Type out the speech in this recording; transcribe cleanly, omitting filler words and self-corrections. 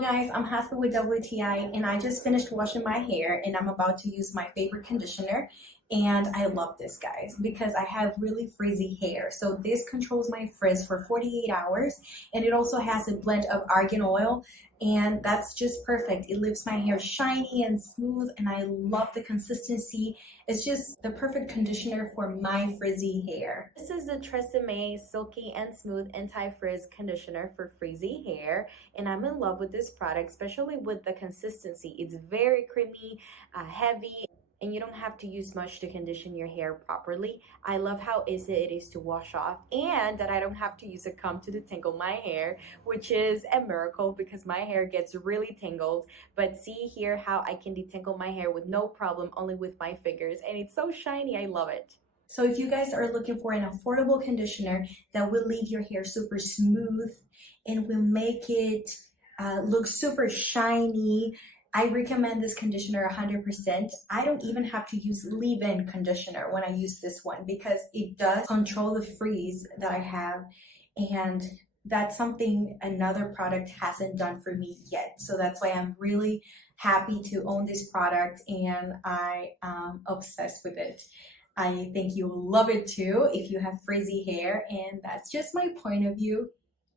Hello guys, I'm Hasa with WTI and I just finished washing my hair and I'm about to use my favorite conditioner, and I love this guys because I have really frizzy hair. So this controls my frizz for 48 hours and it also has a blend of argan oil, and that's just perfect. It leaves my hair shiny and smooth and I love the consistency. It's just the perfect conditioner for my frizzy hair. This is the TRESemmé Silky and Smooth Anti-Frizz Conditioner for frizzy hair, and I'm in love with this product, especially with the consistency. It's very creamy, heavy, and you don't have to use much to condition your hair properly. I love how easy it is to wash off and that I don't have to use a comb to detangle my hair, which is a miracle because my hair gets really tangled. But see here how I can detangle my hair with no problem, only with my fingers, and it's so shiny. I love it. So if you guys are looking for an affordable conditioner that will leave your hair super smooth and will make it look super shiny, I recommend this conditioner 100%. I don't even have to use leave-in conditioner when I use this one because it does control the frizz that I have, and that's something another product hasn't done for me yet. So that's why I'm really happy to own this product and I am obsessed with it. I think you'll love it too if you have frizzy hair, and that's just my point of view.